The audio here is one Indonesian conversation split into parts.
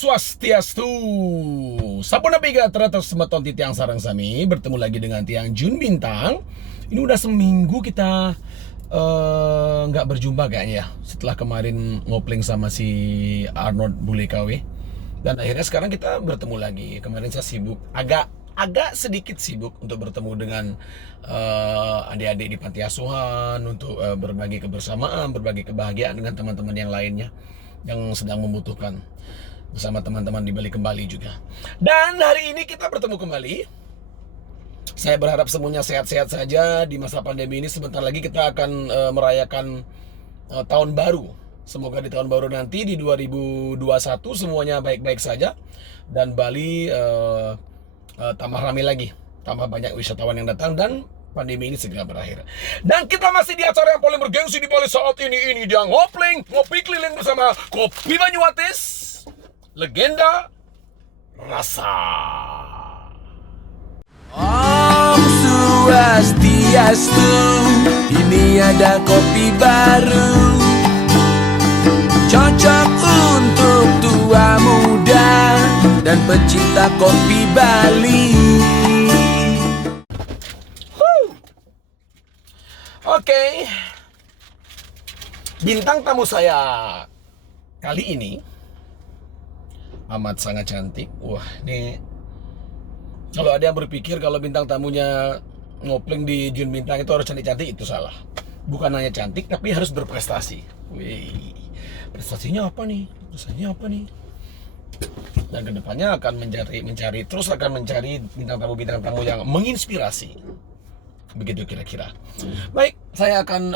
Swastiastu. Sabuna piga teratas semeton titiang sarang sami. Bertemu lagi dengan tiang Jun Bintang. Ini udah seminggu kita nggak berjumpa kayaknya ya. Setelah kemarin ngopling sama si Arnold Bule KW. Dan akhirnya sekarang kita bertemu lagi. Kemarin saya sibuk, agak sedikit sibuk untuk bertemu dengan adik-adik di panti asuhan, untuk berbagi kebersamaan, berbagi kebahagiaan dengan teman-teman yang lainnya yang sedang membutuhkan, bersama teman-teman di Bali kembali juga. Dan hari ini kita bertemu kembali. Saya berharap semuanya sehat-sehat saja di masa pandemi ini. Sebentar lagi kita akan merayakan tahun baru. Semoga di tahun baru nanti di 2021 semuanya baik-baik saja dan Bali tambah ramai lagi, tambah banyak wisatawan yang datang dan pandemi ini segera berakhir. Dan kita masih di acara yang paling bergengsi di Bali saat ini dia ngopi keliling bersama Kopi Banyuwatis, legenda rasa. Om Swastiastu, ini ada kopi baru, cocok untuk tua muda dan pecinta kopi Bali. Oke. Bintang tamu saya kali ini amat sangat cantik. Wah, ini kalau ada yang berpikir kalau bintang tamunya ngopling di Jun Bintang itu harus cantik-cantik, itu salah. Bukan hanya cantik, tapi harus berprestasi. Wih, prestasinya apa nih? Prestasinya apa nih? Dan kedepannya akan mencari bintang tamu yang menginspirasi. Begitu kira-kira. Baik, saya akan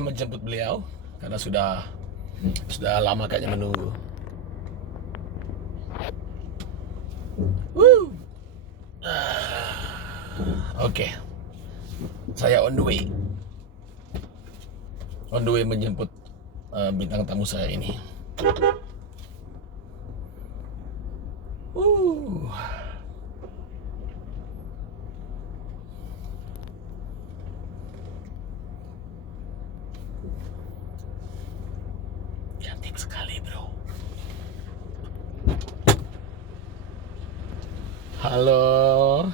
menjemput beliau karena sudah lama kayaknya menunggu. Oke. Saya on the way menjemput bintang tamu saya ini. Cantik sekali, bro. Halo.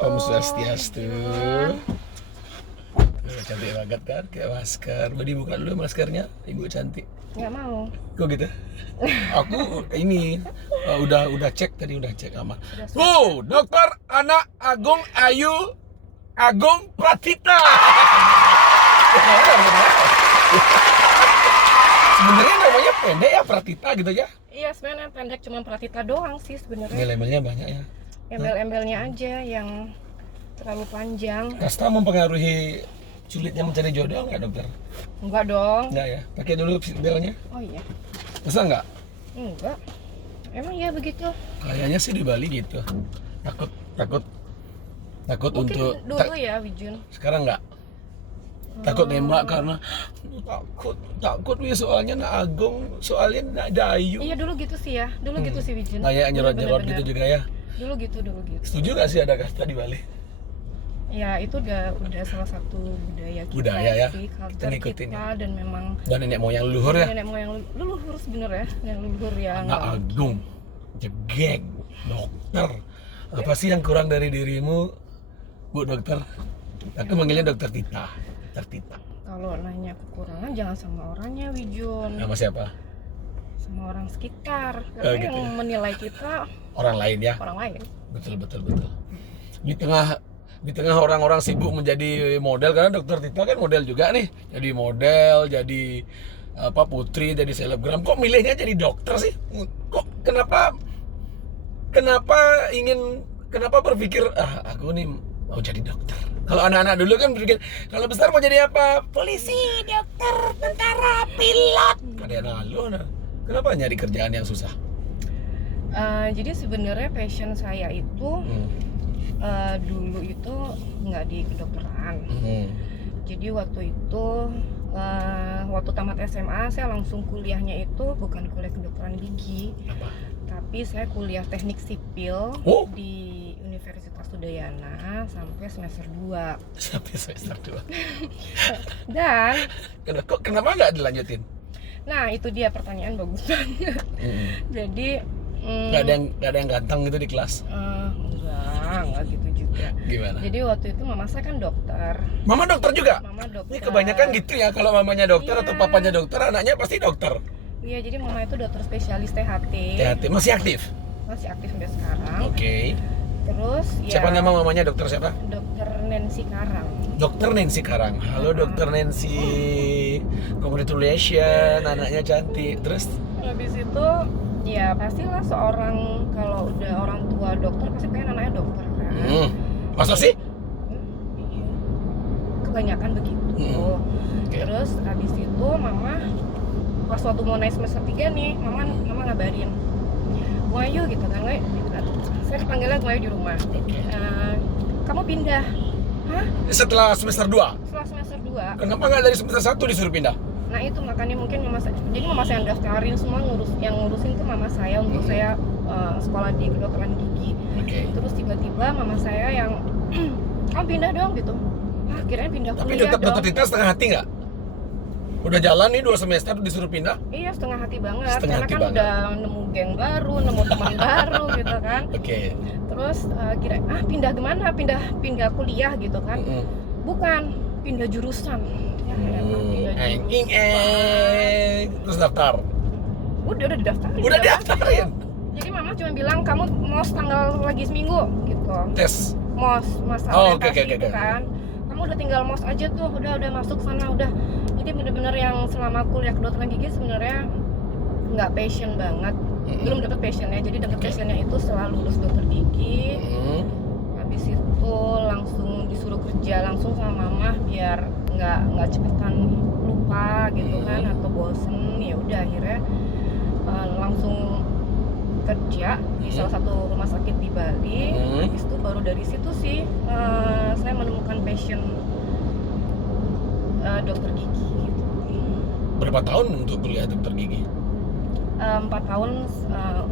Om Swastiastu. Cantik banget kan, kayak masker. Mau dibuka dulu maskernya, ibu cantik. Nggak mau. Kok gitu? Aku ini udah cek tadi, udah cek aman. Dokter Anak Agung Ayu Agung Pratita. Sebenarnya namanya pendek ya, Pratita gitu ya? Iya, sebenarnya pendek cuma Pratita doang sih sebenarnya. Embel-embelnya banyak ya. Embel-embelnya aja yang terlalu panjang. Kasta mempengaruhi sulitnya mencari jodoh nggak, dokter? Enggak dong. Nggak ya? Pakai dulu belnya. Oh iya. Masa nggak? Enggak. Emang ya begitu. Kayaknya sih di Bali gitu. Takut Mungkin untuk dulu ya, Wijun. Sekarang nggak? Takut nembak karena takut nih, soalnya Nak Agung, soalnya Nak Dayu. Iya, dulu gitu sih ya. Dulu gitu sih, Wijun. Kayak nyerot-nyerot gitu juga ya. Dulu gitu. Setuju nggak sih ada kasta di Bali? Ya, itu udah salah satu budaya kita Ya? sih, Kita culture ngikutin kita ya. dan memang Dan nenek moyang leluhur ya. nenek moyang leluhur sebenarnya, nenek leluhur yang Nak Agung, jegek, dokter. Apa sih yang kurang dari dirimu, Bu Dokter? Aku manggilnya Dokter Tita. kalau nanya kekurangan jangan sama orangnya, Wijun. Nama siapa? Sama orang sekitar, karena gitu yang ya. menilai kita Orang lain ya. orang lain. Betul. Di tengah orang-orang sibuk menjadi model, karena Dokter Tita kan model juga nih. Jadi model, jadi putri, jadi selebgram. Kok milihnya jadi dokter sih? Kok kenapa berpikir aku nih mau jadi dokter? Kalau anak-anak dulu kan berpikir kalau besar mau jadi apa? Polisi, dokter, tentara, pilot. Pada lalu, kenapa nyari kerjaan yang susah? Jadi sebenarnya passion saya itu dulu itu nggak di kedokteran. Jadi waktu itu waktu tamat SMA saya langsung kuliahnya itu bukan kuliah kedokteran gigi. Apa? Tapi saya kuliah teknik sipil di Universitas Udayana sampai semester 2. Sampai semester 2. Dan Kenapa nggak dilanjutin? Nah itu dia pertanyaan bagus banget. Jadi Nggak ada yang ganteng gitu di kelas. enggak gitu juga. Gimana? Jadi waktu itu mama saya kan dokter. Mama dokter juga? Mama dokter. Ini kebanyakan gitu ya, kalau mamanya dokter atau Iya. papanya dokter, anaknya pasti dokter. Iya, jadi mama itu dokter spesialis THT. THT masih aktif? Masih aktif sampai sekarang. Oke. Terus Siapa ya, nama mamanya, dokter siapa? Dokter Nancy Karang. Dokter Nancy Karang. Halo dokter Nancy. Congratulations, anaknya cantik. Terus? Habis itu ya pastilah seorang kalau udah orang tua dokter pasti pengen anaknya dokter kan. Masa sih? Iya. Kebanyakan begitu. Oke. Terus habis itu mama pas waktu mau naik semester 3 nih, mama ngabarin, Bu Ayu gitu kan, saya panggilnya Bu Ayu di rumah. Oke. Kamu pindah. Hah? Setelah semester 2? Setelah semester 2. Kenapa nggak dari semester 1 disuruh pindah? Nah itu makanya mungkin jadi mama saya yang daftarin semua, yang ngurusin tuh mama saya untuk saya sekolah di kedokteran gigi. Oke. Terus tiba-tiba mama saya yang kamu pindah dong gitu. Ah, kirain pindah Tapi kuliah dokter dong. Tita setengah hati nggak? Udah jalan nih 2 semester disuruh pindah? Iya, setengah hati banget. Setengah Karena hati kan banget. udah nemu geng baru, nemu teman baru gitu kan. Oke. Terus kirain pindah gimana? Pindah kuliah gitu kan. Bukan, pindah jurusan. Ya, emang pindah jurusan. Terus daftar? Udah didaftarin. Udah daftarin? Jadi mama cuma bilang kamu mos tanggal lagi seminggu gitu. Tes? Mos masa Oh, oke, orientasi oke, itu oke. kan. Kamu udah tinggal mos aja tuh, udah masuk sana udah. Jadi bener-bener yang selama kuliah kedokteran gigi sebenarnya nggak passion banget. Belum dapet passionnya. Jadi dapet passionnya itu setelah lulus dokter gigi. Habis itu langsung disuruh kerja langsung sama mama biar nggak cepetan lupa gitu kan atau bosen. Ya udah akhirnya langsung kerja di salah satu rumah sakit di Bali. Habis itu baru dari situ sih saya menemukan passion dokter gigi gitu. Berapa tahun untuk kuliah dokter gigi? 4 tahun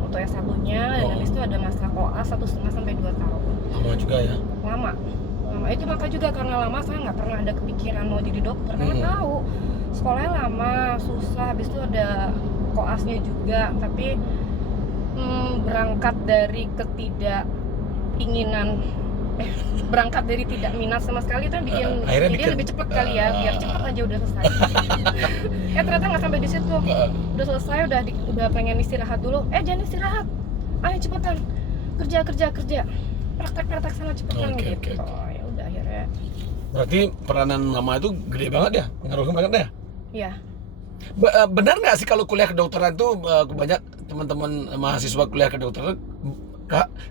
untuk S1-nya dan habis itu ada masa koas 1,5 sampai 2 tahun. Lama juga ya? Lama itu maka juga karena lama saya nggak pernah ada kepikiran mau jadi dokter karena tahu sekolahnya lama susah, habis itu ada koasnya juga, tapi berangkat dari berangkat dari tidak minat sama sekali itu yang bikin lebih cepat kali ya, biar cepat aja udah selesai. Ternyata nggak sampai di situ, udah selesai udah pengen istirahat dulu, jangan istirahat, ayo cepetan kerja praktek sana cepetan gitu. Ya udah akhirnya. Berarti peranan mama itu gede banget ya, ngaruhnya banget ya? Iya. Benar nggak sih kalau kuliah kedokteran itu banyak teman-teman mahasiswa kuliah kedokteran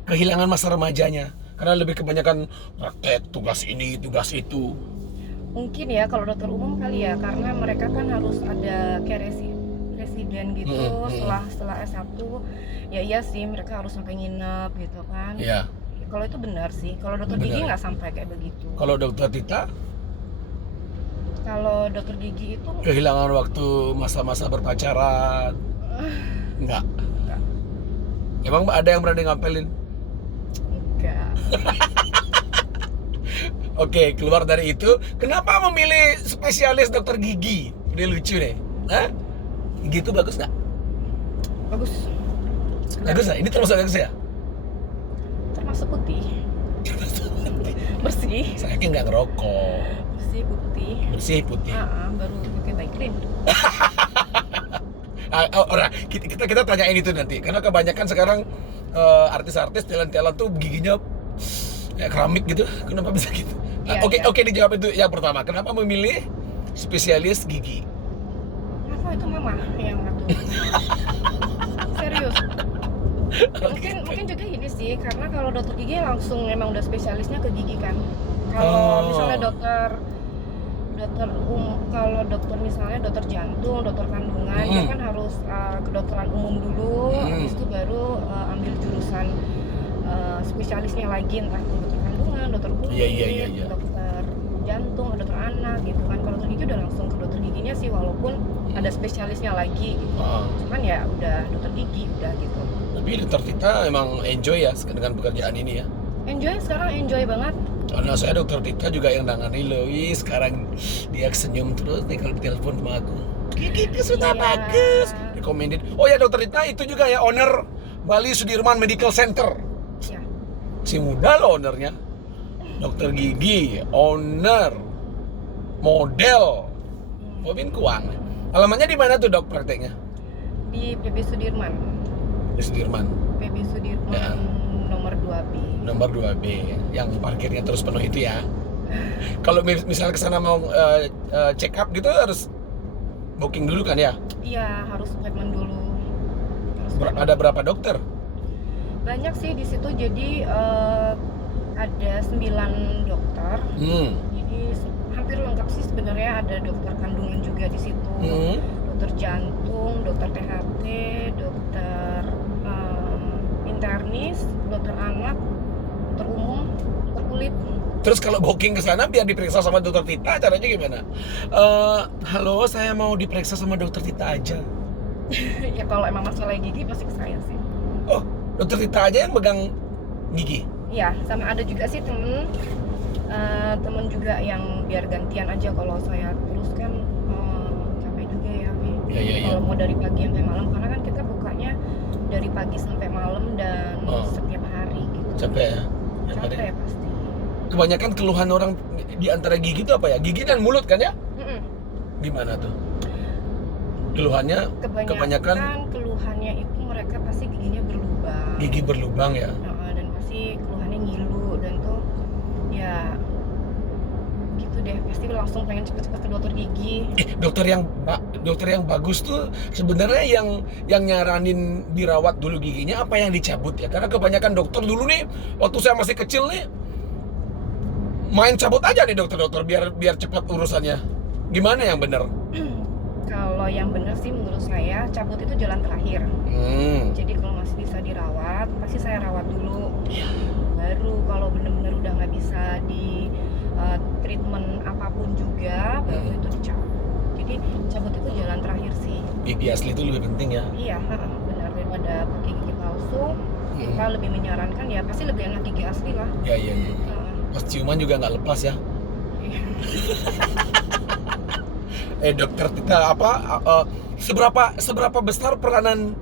kehilangan masa remajanya karena lebih kebanyakan praktek, tugas ini, tugas itu? Mungkin ya kalau dokter umum kali ya, karena mereka kan harus ada kayak residen gitu setelah S1. Ya iya sih, mereka harus sampai nginep gitu kan. Iya. Kalau itu benar sih. Kalau dokter gigi nggak sampai kayak begitu. Kalau dokter Tita? Kalau dokter gigi itu Kehilangan waktu masa-masa berpacaran? Enggak. Emang ada yang berani ngapelin? enggak. Oke, keluar dari itu, kenapa memilih spesialis dokter gigi? Ini lucu deh. Hah? Gigi itu bagus nggak? Bagus. Bagus nggak? Ini termasuk bagus ya? Termasuk putih. Bersih. Saya kan nggak ngerokok. Bersih putih. Baru pakai bike cream. Kita tanyain itu nanti, karena kebanyakan sekarang artis-artis talent-talent tuh giginya kayak keramik gitu. Kenapa bisa gitu? Iya, Oke, dijawab itu yang pertama. Kenapa memilih spesialis gigi? Itu mama yang ngatur. Serius. Mungkin juga gini sih, karena kalau dokter gigi langsung emang udah spesialisnya ke gigi kan. Kalau misalnya kalau dokter misalnya dokter jantung, dokter kandungan, dia kan harus kedokteran umum dulu, habis itu baru ambil jurusan spesialisnya lagi, entah itu dokter kandungan, dokter kulit, dokter jantung, dokter anak gitu kan. Kalau dokter gigi udah langsung ke dokter giginya sih, walaupun ada spesialisnya lagi gitu. Cuman ya udah dokter gigi udah gitu. Tapi dokter Tita emang enjoy ya dengan pekerjaan ini ya? Sekarang enjoy banget. Karena saya dokter Tita juga yang nangani loh. Sekarang dia senyum terus nih kalau ditelepon sama aku. gigi sudah Iya. bagus. Recommended. Oh ya dokter Rita itu juga ya owner Bali Sudirman Medical Center. Ya. Si muda loh ownernya. Dokter gigi, owner, model, Bobin Kuang. Alamatnya di mana tuh dok prakteknya? Di PB Sudirman. Di Sudirman. PB Sudirman Ya. nomor 2B. Nomor 2B yang parkirnya terus penuh itu ya. Kalau misalnya ke sana mau check up gitu harus booking dulu kan ya? Iya, harus appointment dulu. Ada berapa dokter? Banyak sih di situ, jadi ada 9 dokter. Jadi hampir lengkap sih sebenarnya, ada dokter kandungan juga di situ. Dokter jantung, dokter THT, dokter internis, dokter anak, dokter umum, dokter kulit. Terus kalau booking ke sana biar diperiksa sama dokter Tita, caranya gimana? Halo, saya mau diperiksa sama dokter Tita aja. Ya kalau emang masalah gigi pasti ke saya sih. Oh, dokter Tita aja yang megang gigi? Iya, sama ada juga sih temen juga yang biar gantian aja kalau saya terus kan capek juga ya, Wi. Iya. Kalau mau dari pagi sampai malam, karena kan kita bukanya dari pagi sampai malam dan setiap hari gitu. Capek ya? Capek pasti. Kebanyakan keluhan orang di antara gigi itu apa ya? Gigi dan mulut kan ya? Gimana tuh? Keluhannya kebanyakan keluhannya itu mereka pasti giginya berlubang. gigi berlubang ya? Dan pasti keluhannya ngilu dan tuh ya gitu deh, pasti langsung pengen cepet-cepet ke dokter gigi. Dokter yang bagus tuh sebenarnya yang nyaranin dirawat dulu giginya apa yang dicabut ya? Karena kebanyakan dokter dulu nih waktu saya masih kecil nih main cabut aja nih dokter biar cepat urusannya. Gimana yang benar? Kalau yang benar sih menurut saya cabut itu jalan terakhir. Jadi kalau masih bisa dirawat, pasti saya rawat dulu. Baru kalau benar-benar udah nggak bisa di treatment apapun juga, baru itu dicabut. Jadi cabut itu jalan terakhir sih. Gigi asli itu lebih penting ya? Iya, benar, daripada pakai gigi palsu. Kita lebih menyarankan ya pasti lebih enak gigi asli lah. Iya. Pas ciuman juga nggak lepas ya? Dokter Tita, seberapa besar peranan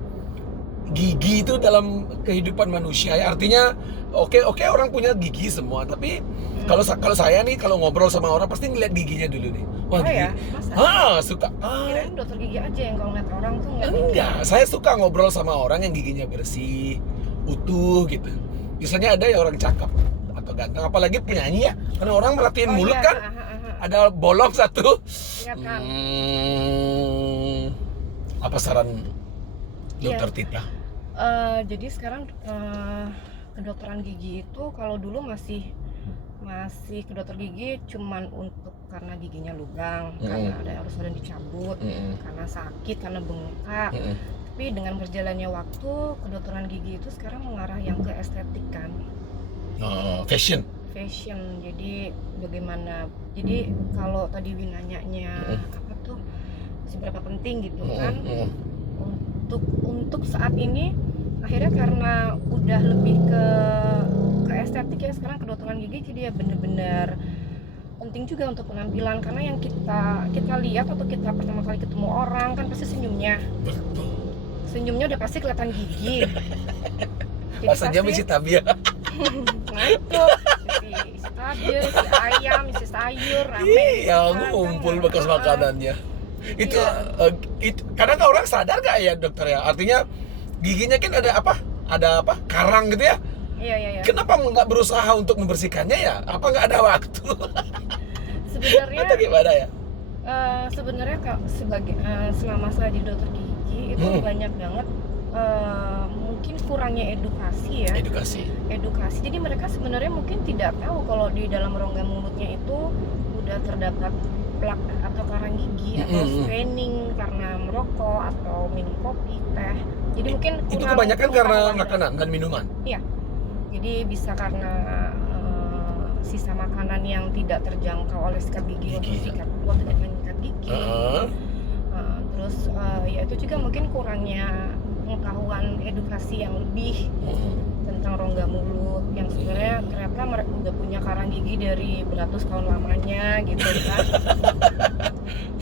gigi itu dalam kehidupan manusia ya? Artinya oke orang punya gigi semua, tapi kalau saya nih kalau ngobrol sama orang pasti ngeliat giginya dulu nih. Wah, gigi. Ya? Masa? Suka. Kirain dokter gigi aja yang kalau ngeliat orang tuh nggak gigi. Enggak, saya suka ngobrol sama orang yang giginya bersih, utuh gitu. Biasanya ada ya orang cakep atau ganteng, apalagi penyanyi ya. Karena orang merhatiin mulut kan. Ada bolong satu. Ingat kan? Apa saran dokter Tita? Jadi sekarang kedokteran gigi itu kalau dulu masih ke dokter gigi cuman untuk karena giginya lubang, karena harus ada dicabut, karena sakit, karena bengkak. Tapi dengan berjalannya waktu, kedokteran gigi itu sekarang mengarah yang ke estetik kan. Fashion. Jadi bagaimana? Jadi kalau tadi Winanyanya apa tuh seberapa penting gitu kan? Untuk saat ini akhirnya karena udah lebih ke estetik ya sekarang kedokteran gigi, jadi ya bener-bener penting juga untuk penampilan, karena yang kita lihat atau kita pertama kali ketemu orang kan pasti senyumnya udah pasti kelihatan gigi. Rasanya misi tabia. Nah itu isi tabir, isi ayam, isi sayur, rame. Iya, ngumpul bekas makanannya. Itu kadang orang sadar gak ya dokter ya? Artinya giginya kan ada apa? Karang gitu ya? Iya. Kenapa nggak berusaha untuk membersihkannya ya? Apa nggak ada waktu? Sebenarnya atau gimana ya? Sebenarnya selama saya jadi dokter gigi itu banyak banget mungkin kurangnya edukasi ya. Edukasi. Jadi mereka sebenarnya mungkin tidak tahu kalau di dalam rongga mulutnya itu udah terdapat plak atau karang gigi atau straining karena merokok atau minum kopi, teh. Jadi mungkin itu kebanyakan karena makanan dan minuman. Iya. Jadi bisa karena sisa makanan yang tidak terjangkau oleh sikat gigi waktu kita nyikat gigi. Terus ya itu juga mungkin kurangnya pengetahuan edukasi yang lebih tentang rongga mulut yang sebenarnya ternyata mereka udah punya karang gigi dari beratus tahun lamanya gitu kan.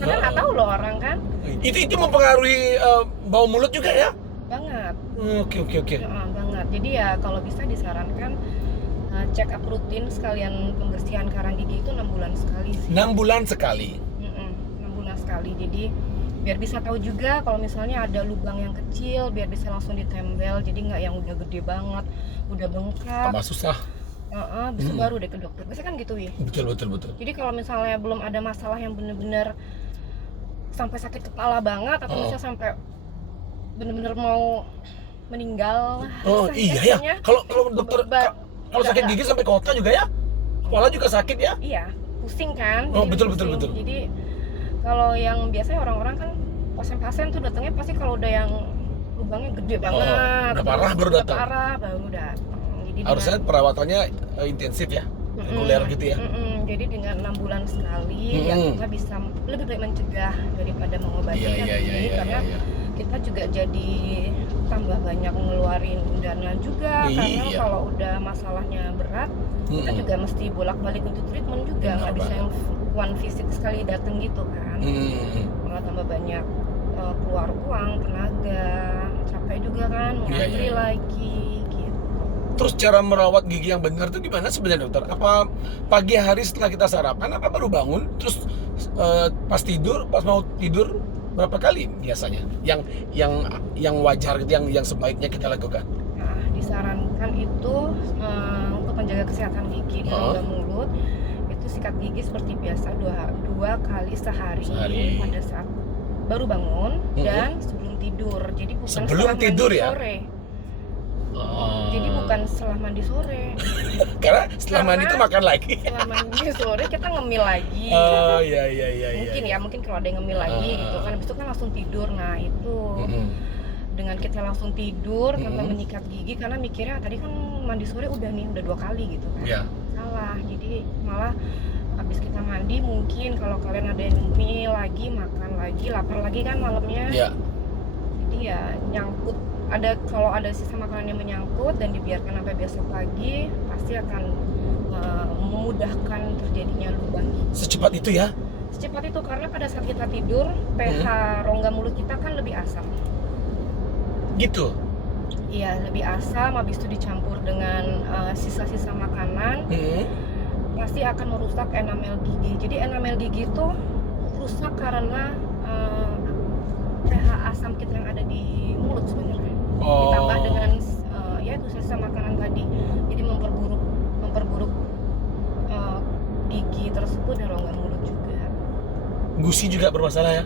Karena nggak tahu loh orang kan. Itu mempengaruhi bau mulut juga ya? Banget. Oke. Banget. Jadi ya kalau bisa disarankan check up rutin sekalian pembersihan karang gigi itu 6 bulan sekali sih. 6 bulan sekali. 6 bulan sekali. Jadi biar bisa tahu juga kalau misalnya ada lubang yang kecil, biar bisa langsung ditempel. Jadi nggak yang udah gede banget, udah bengkak. Tambah susah. Bisa baru deh ke dokter. Biasanya kan gitu ya. Betul. Jadi kalau misalnya belum ada masalah yang bener-bener sampai sakit kepala banget atau misalnya sampai bener-bener mau meninggal. Oh iya ya. Kalau dokter kalau sakit gigi sampai kota juga ya? Kepala juga sakit ya? Iya, pusing kan. Oh, Jadi betul. Jadi kalau yang biasanya orang-orang kan pasien-pasien tuh datangnya pasti kalau udah yang lubangnya gede banget. Udah parah baru datang. Baru datang. Jadi harusnya perawatannya intensif ya, reguler gitu ya. Jadi dengan 6 bulan sekali ya kita bisa lebih baik mencegah daripada mengobati karena kita juga jadi tambah banyak ngeluarin dana juga karena kalau udah masalahnya berat kita juga mesti bolak-balik untuk treatment juga, nggak bisa yang one visit sekali datang gitu kan. Malah tambah banyak keluar uang, tenaga, capek juga kan, mau antri lagi gitu. Terus cara merawat gigi yang benar tuh gimana sebenarnya dokter? Apa pagi hari setelah kita sarapan, apa baru bangun? Terus pas mau tidur berapa kali biasanya? Yang wajar, yang sebaiknya kita lakukan? Nah, disarankan itu untuk menjaga kesehatan gigi dan rongga mulut itu sikat gigi seperti biasa dua kali sehari pada saat baru bangun dan sebelum tidur. Jadi bukan sebelum tidur ya? Sore. Jadi bukan setelah mandi sore. Karena setelah mandi itu makan lagi. Setelah mandi sore kita ngemil lagi. Oh iya. Mungkin kalau ada yang ngemil lagi gitu kan. Habis itu kan langsung tidur. Nah itu dengan kita langsung tidur tanpa menyikat gigi karena mikirnya tadi kan mandi sore udah 2 kali gitu kan. Salah. Jadi malah habis kita mandi mungkin kalau kalian ada yang ngemil lagi, makan lagi, lapar lagi kan malamnya. Jadi ya nyangkut. Kalau ada sisa makanan yang menyangkut dan dibiarkan sampai besok pagi pasti akan memudahkan terjadinya lubang gigi. Secepat itu ya? Secepat itu karena pada saat kita tidur pH rongga mulut kita kan lebih asam. Gitu? Iya, lebih asam. Habis itu dicampur dengan sisa-sisa makanan pasti akan merusak enamel gigi. Jadi enamel gigi itu rusak karena pH asam kita yang ada di mulut sebenarnya. Ditambah dengan itu sisa makanan tadi, jadi memperburuk gigi tersebut dan rongga mulut juga. Gusi juga bermasalah ya?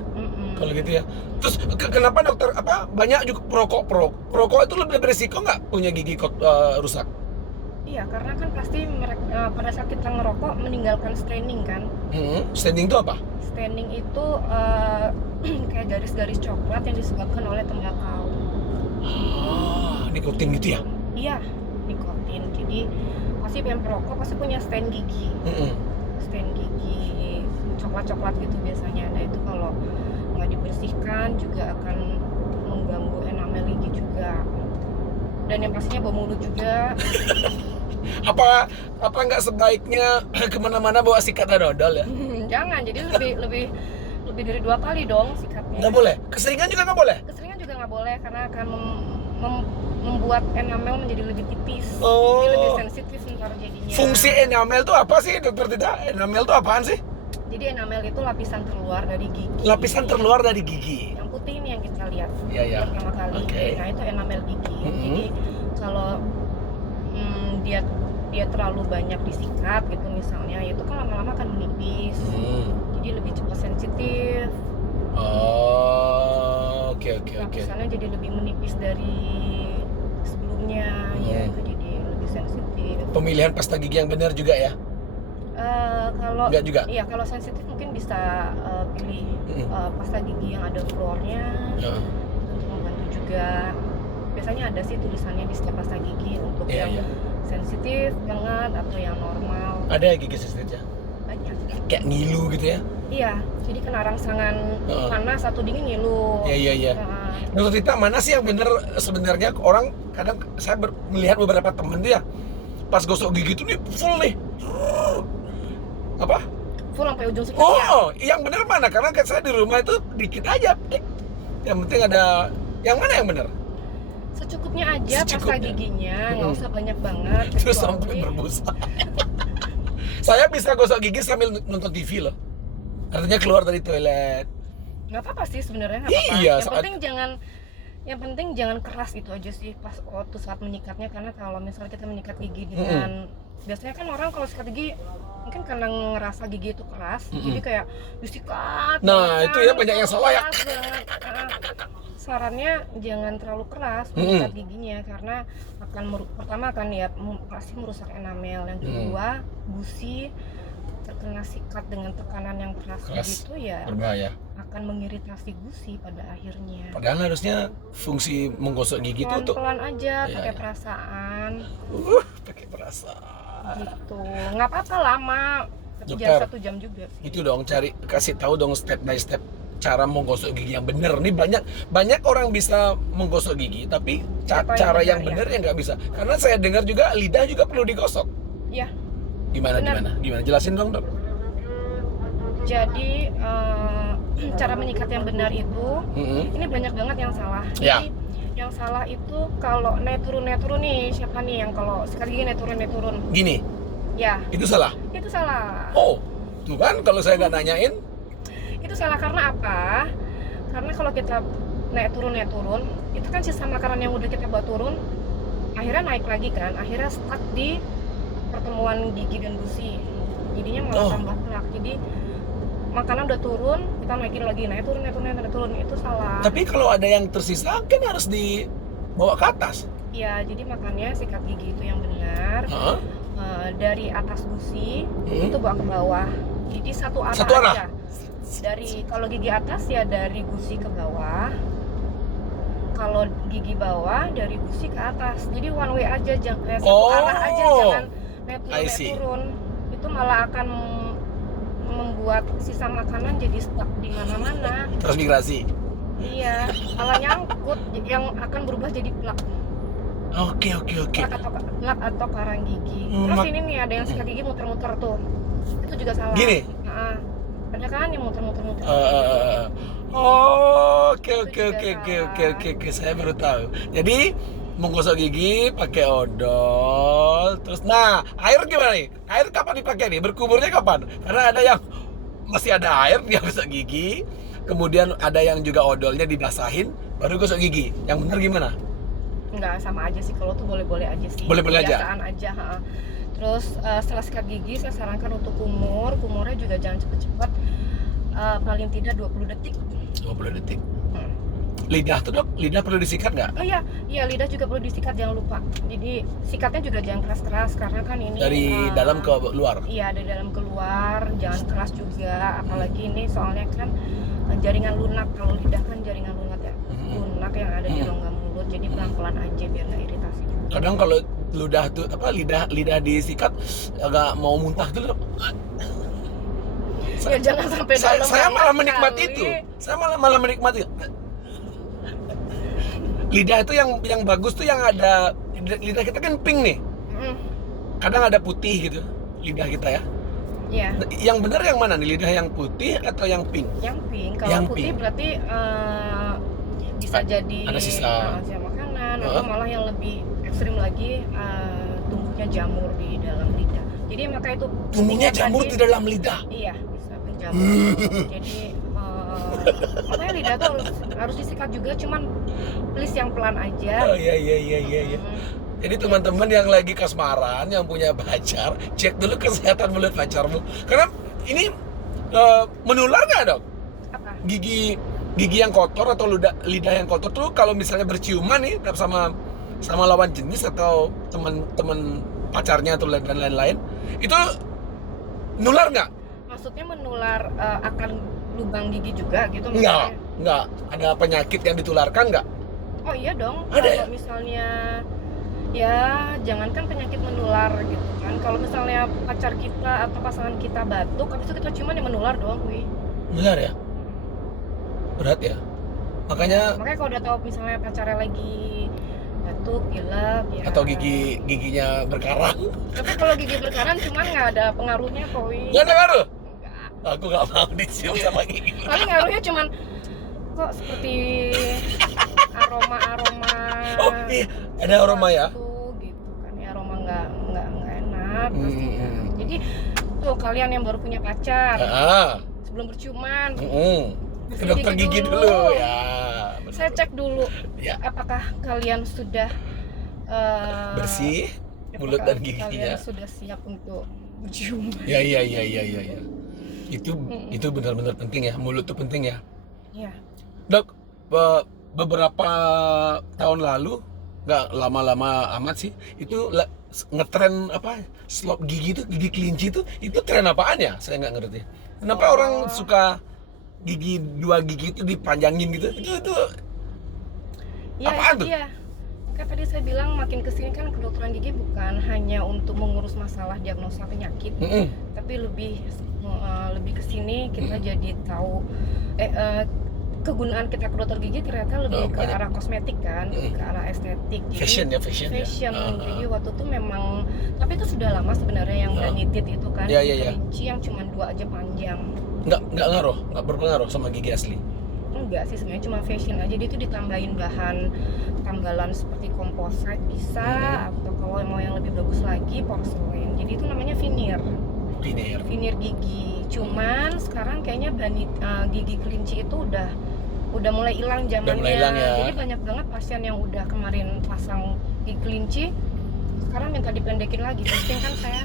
Kalau gitu ya. Terus kenapa dokter banyak juga perokok itu lebih berisiko nggak punya gigi rusak? Iya, karena kan pasti mereka pada saat kita ngerokok meninggalkan staining kan. Staining itu apa? Staining itu kayak garis-garis coklat yang disebabkan oleh tembakau. Nikotin gitu ya? Iya, nikotin. Jadi pasti yang perokok pasti punya stain gigi. Stain gigi coklat-coklat gitu biasanya. Nah itu kalau nggak dibersihkan juga akan mengganggu enamel gigi juga. Dan yang pastinya bau mulut juga. Apa nggak sebaiknya kemana-mana bawa sikat dodol ya? Jangan, jadi lebih dari 2 kali dong sikatnya. Nggak boleh? Keseringan juga nggak boleh? Keseringan juga nggak boleh karena akan membuat enamel menjadi lebih tipis. Oh. Jadi lebih sensitif ntar jadinya. Fungsi enamel itu apa sih dokter Tita? Enamel itu apaan sih? Jadi enamel itu lapisan terluar dari gigi. Lapisan terluar dari gigi. Yang putih ini yang kita lihat pertama kali. Okay. Nah itu enamel gigi. Jadi kalau dia terlalu banyak disikat gitu misalnya, itu kan lama-lama akan menipis. Jadi lebih cepat sensitif. Oke. Lapisannya jadi lebih menipis dari sebelumnya, ya itu jadi lebih sensitif. Pemilihan pasta gigi yang benar juga ya? Kalau enggak juga? Iya, kalau sensitif mungkin bisa pilih pasta gigi yang ada fluornya. Untuk membantu juga. Biasanya ada sih tulisannya di setiap pasta gigi untuk yang sensitif banget atau yang normal. Ada gigi sensitifnya? Banyak. Kayak ngilu gitu ya? Iya, jadi kena rangsangan panas atau dingin ngilu. Iya. Menurut Tita mana sih yang bener sebenarnya? Orang kadang saya melihat beberapa temen tuh ya pas gosok gigi tuh nih full nih. Apa? Full sampai ujung sikat ya. Oh, yang bener mana? Karena kan saya di rumah itu dikit aja. Yang penting ada. Yang mana yang bener? Secukupnya aja pasta Secukupnya. giginya, nggak usah banyak banget. Terus sampai berbusa. Saya bisa gosok gigi sambil nonton TV loh. Artinya keluar dari toilet. Nggak apa-apa sih sebenarnya, nggak apa-apa. Iya, Yang penting jangan keras itu aja sih pas waktu saat menyikatnya, karena kalau misalnya kita menyikat gigi dengan biasanya kan orang kalau sikat gigi mungkin karena ngerasa gigi itu keras, jadi kayak disikat. Nah, itu ya banyak yang salah ya. keras banget. Sarannya jangan terlalu keras menyikat giginya karena pertama akan ya pasti merusak enamel, yang kedua gusi terkena sikat dengan tekanan yang keras gitu ya Berbahaya. akan mengiritasi gusi pada akhirnya. Padahal harusnya fungsi menggosok gigi itu untuk Pelan-pelan aja, Iya, pakai iya. perasaan pakai perasaan. gitu. Nggak apa-apa lama, tapi Dokter, jangan 1 jam juga sih. Itu dong kasih tahu dong step by step cara menggosok gigi yang benar. Nih banyak orang bisa menggosok gigi tapi cara yang benar yang nggak bisa. Karena saya dengar juga lidah juga perlu digosok. Iya. Gimana? Jelasin dong, Dok. Jadi cara menyikat yang benar itu ini banyak banget yang salah. Ya. Jadi yang salah itu kalau naik turun nih, siapa nih yang kalau sikat gigi naik turun? Gini, Ya, itu salah. itu salah. Oh, tuh kan kalau saya nggak nanyain. Itu salah karena apa? Karena kalau kita naik turun, itu kan sisa makanan yang udah kita bawa turun, akhirnya naik lagi kan, akhirnya stuck di pertemuan gigi dan gusi, jadinya malah tambah plak. Jadi makanan udah turun, kita naikin lagi, naik turun, itu salah. Tapi kalau ada yang tersisa kan harus dibawa ke atas. Iya, jadi makanya sikat gigi itu yang benar. Dari atas gusi itu bawa ke bawah, jadi satu arah aja. Dari kalau gigi atas ya dari gusi ke bawah, kalau gigi bawah dari gusi ke atas, jadi one way aja, satu arah aja, jangan naik turun. Itu malah akan membuat sisa makanan jadi stuck di mana-mana. Transmigrasi. Iya, malah nyangkut yang akan berubah jadi plak. Oke. Plak atau karang gigi. Terus ini nih ada yang sikat gigi muter-muter tuh, itu juga salah. Gini. Ada kan yang muter-muter. Oke. Saya baru tahu. Jadi menggosok gigi pakai odol. Terus, nah air gimana nih? Air kapan dipakai nih? Berkumurnya kapan? Karena ada yang masih ada air dia gosok gigi. Kemudian ada yang juga odolnya dibasahin baru gosok gigi. Yang benar gimana? Enggak, sama aja sih, kalau tuh boleh-boleh aja sih. Boleh-boleh aja. Kebiasaan aja. Terus setelah sikat gigi saya sarankan untuk kumurnya juga jangan cepet-cepet, paling tidak 20 detik. 20 detik. Lidah tuh, Dok, lidah perlu disikat nggak? Oh iya, lidah juga perlu disikat, jangan lupa. Jadi sikatnya juga jangan keras-keras karena kan ini Dari dalam ke luar. Iya, dari dalam keluar, jangan keras juga. Apalagi ini soalnya kan jaringan lunak, kalau lidah kan jaringan lunak ya, lunak yang ada di rongga mulut. Jadi pelan-pelan aja biar nggak iritasi juga. Kadang kalau lidah disikat agak mau muntah tuh, Dok. Ya jangan sampai dalam. Saya malah menikmati itu. Saya malah menikmati. Lidah itu yang bagus tuh yang ada lidah kita kan pink nih. Kadang ada putih gitu lidah kita ya. Iya. Yang benar yang mana nih, lidah yang putih atau yang pink? Yang pink. Kalau Yang putih pink. berarti bisa jadi ada sisa makanan, atau malah yang lebih ekstrim lagi tumbuhnya jamur di dalam lidah. Jadi maka itu tumbuhnya jamur tadi, di dalam lidah. Iya, bisa berjamur. Jadi makanya lidah tuh harus disikat juga, cuman please yang pelan aja. Oh iya. Jadi teman-teman yang lagi kasmaran, yang punya pacar, cek dulu kesehatan mulut pacarmu. Karena ini menular nggak, Dok? Apa? Gigi yang kotor atau lidah yang kotor tuh kalau misalnya berciuman nih sama lawan jenis atau teman-teman pacarnya atau dan lain-lain, itu nular nggak? Maksudnya menular akan lubang gigi juga gitu? Nggak. Ada penyakit yang ditularkan nggak? Oh iya dong. Ada Kalau ya? misalnya ya jangankan penyakit menular gitu kan. Kalau misalnya pacar kita atau pasangan kita batuk, habis itu kita ciuman, ya menular dong, wih. Nular ya? Berat ya? Makanya kalau udah tahu misalnya pacarnya lagi batuk, pilek ya. atau giginya berkarat. Tapi kalau gigi berkarat cuman nggak ada pengaruhnya kok, Wi. Nggak ada ngaruh? Nggak. Aku nggak mau dicium sama gigi. Paling ngaruhnya cuman kok seperti aroma Oh iya, ada aroma ya? gitu kan ya, aroma nggak enak pasti kan. Jadi tuh kalian yang baru punya pacar, sebelum berciuman Ke dokter gigi dulu ya. Benar. saya cek dulu Ya. apakah kalian sudah Bersih mulut dan giginya. kalian sudah siap untuk berciuman. Ya. Itu benar-benar penting ya. Mulut tuh penting ya. Ya. Dok, beberapa tahun lalu, nggak lama-lama amat sih, itu ngetren apa? Slop gigi itu, gigi kelinci itu tren apaan ya? Saya nggak ngerti. Kenapa orang suka dua gigi itu dipanjangin gitu? Itu Ya, apaan itu tuh? dia. Kayak tadi saya bilang, makin kesini kan kedokteran gigi bukan hanya untuk mengurus masalah diagnosa penyakit, tapi lebih kesini kita jadi tahu kegunaan kita ke dokter gigi ternyata lebih ke arah kosmetik kan, ke arah estetik. Jadi, Fashion ya. Jadi waktu itu memang, tapi itu sudah lama sebenarnya yang branded itu kan, Ya. kelinci yang cuma 2 aja panjang. Nggak ngaruh, nggak berpengaruh sama gigi asli. Enggak sih, sebenarnya cuma fashion aja. Dia itu ditambahin bahan tambalan seperti composite bisa, atau kalau mau yang lebih bagus lagi porselen. Jadi itu namanya veneer gigi. Cuman sekarang kayaknya gigi kelinci itu udah mulai hilang zamannya. Udah mulai hilang ya. Jadi banyak banget pasien yang udah kemarin pasang gigi kelinci sekarang minta dipendekin lagi. Pusing kan saya.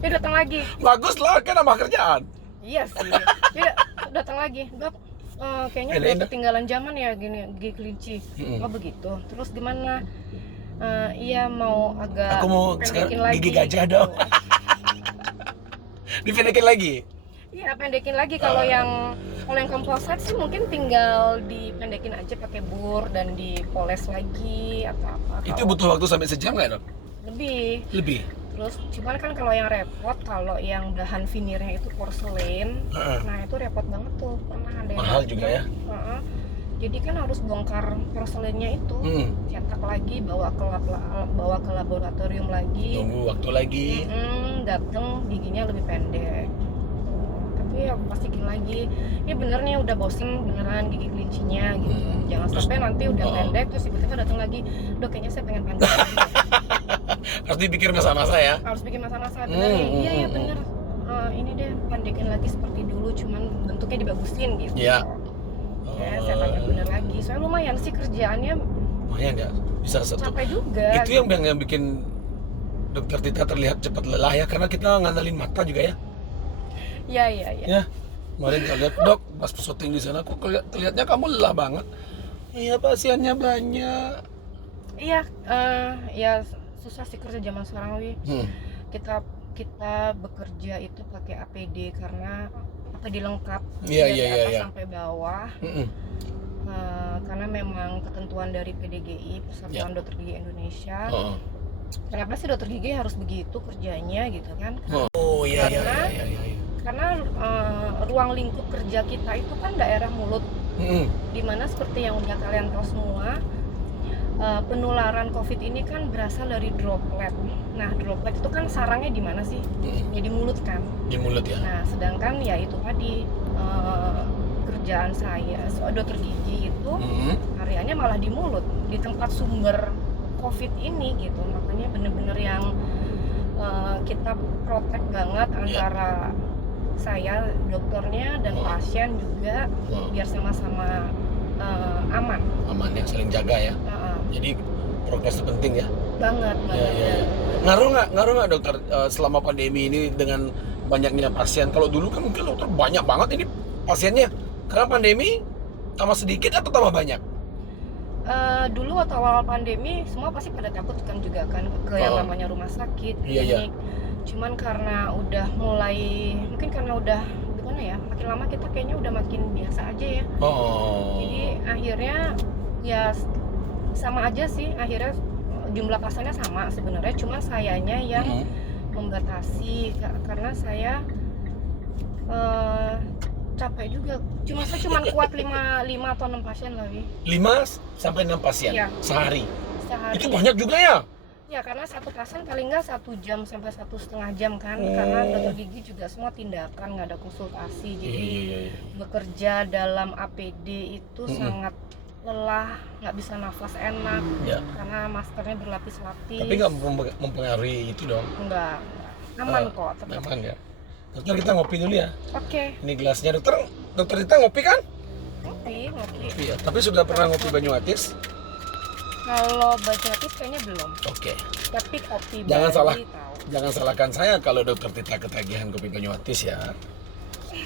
Dia datang lagi. Bagus lah, kan nambah kerjaan. Iya sih. Dia datang lagi. Dok, kayaknya udah ketinggalan zaman ya gini gigi kelinci. Oh begitu. Terus gimana? Iya mau agak Aku mau pendekin sekarang gigi gajah gitu. dong. Dipendekin lagi. Iya, pendekin lagi. Kalau yang composite sih mungkin tinggal dipendekin aja pakai bur dan dipoles lagi atau apa. Itu butuh waktu sampai sejam nggak, Dok? Lebih. Terus cuman kan kalau yang repot, kalau yang bahan veneernya itu porselen, nah itu repot banget tuh. Pernah ada yang Mahal juga ya. Jadi kan harus bongkar porselennya itu, cetak lagi, bawa ke laboratorium lagi. Tunggu waktu lagi. Dateng giginya lebih pendek. Tapi aku pastikin lagi, ini bener nih udah bosen beneran gigi kelincinya gitu. Jangan sampai nanti udah pendek terus tiba-tiba datang lagi, Dok kayaknya saya pengen panjang. Harus dipikir masa-masa ya. Harus bikin masa-masa bener. Iya bener. Ini deh pendekin lagi seperti dulu, cuman bentuknya dibagusin gitu. Iya. Ya, saya tanya bener lagi. Soalnya lumayan sih kerjaannya. Lumayan ya, bisa satu. Capek juga. Itu yang bikin dokter Tita terlihat cepat lelah ya, karena kita ngandelin mata juga ya. Iya. Ya, kemarin saya lihat, Dok, pas syuting di sana, kok kelihatnya kamu lelah banget. Iya, pasiennya banyak. Iya, ya susah sih kerja zaman sekarang, Wi. Kita bekerja itu pakai APD karena APD lengkap dari atas sampai bawah. Karena memang ketentuan dari PDGI, Persatuan Dokter Gigi Indonesia. Kenapa sih dokter gigi harus begitu kerjanya gitu kan? Oh iya. Karena ruang lingkup kerja kita itu kan daerah mulut, dimana seperti yang udah kalian tahu semua, penularan COVID ini kan berasal dari droplet. Nah, droplet itu kan sarangnya di mana sih? Ya di mulut kan. Di mulut ya. Nah, sedangkan ya itu tadi kerjaan saya dokter gigi itu areanya malah di mulut, di tempat sumber COVID ini gitu. Makanya bener-bener yang kita protek banget antara saya dokternya dan pasien juga biar sama-sama aman ya, saling jaga ya. Jadi prokes itu penting ya. Banget. Ya. Ngaruh nggak dokter selama pandemi ini dengan banyaknya pasien? Kalau dulu kan mungkin dokter banyak banget ini pasiennya. Karena pandemi tambah sedikit atau tambah banyak? Dulu waktu awal pandemi semua pasti pada takut kan juga kan ke yang namanya rumah sakit, klinik. Cuman karena udah mulai, mungkin karena udah gimana ya, makin lama kita kayaknya udah makin biasa aja ya. Jadi akhirnya ya sama aja sih, akhirnya jumlah pasiennya sama sebenarnya, cuma sayanya yang membatasi karena saya capek juga. Saya cuma kuat 5 atau 6 pasien lagi. 5 sampai 6 pasien Iya. sehari. Sehari. Itu banyak juga ya? Ya, karena satu pasien paling nggak 1 jam sampai 1,5 jam kan. Karena dokter gigi juga semua tindakan, nggak ada konsultasi. Jadi Iya. bekerja dalam APD itu sangat lelah, nggak bisa nafas enak. Ya. Karena maskernya berlapis-lapis. Tapi nggak mempengaruhi itu dong. Enggak. Aman kok. Tetap. Aman ya. Dokter, kita ngopi dulu ya. Oke. Ini gelasnya. Dokter Tita ngopi kan? Ngopi. Iya. Tapi sudah pernah ngopi Banyuatis? Kalau Banyuatis kayaknya belum. Oke. Tapi kopi Jangan Bali salah. tahu. Jangan salahkan saya kalau Dokter Tita ketagihan kopi Banyuatis ya.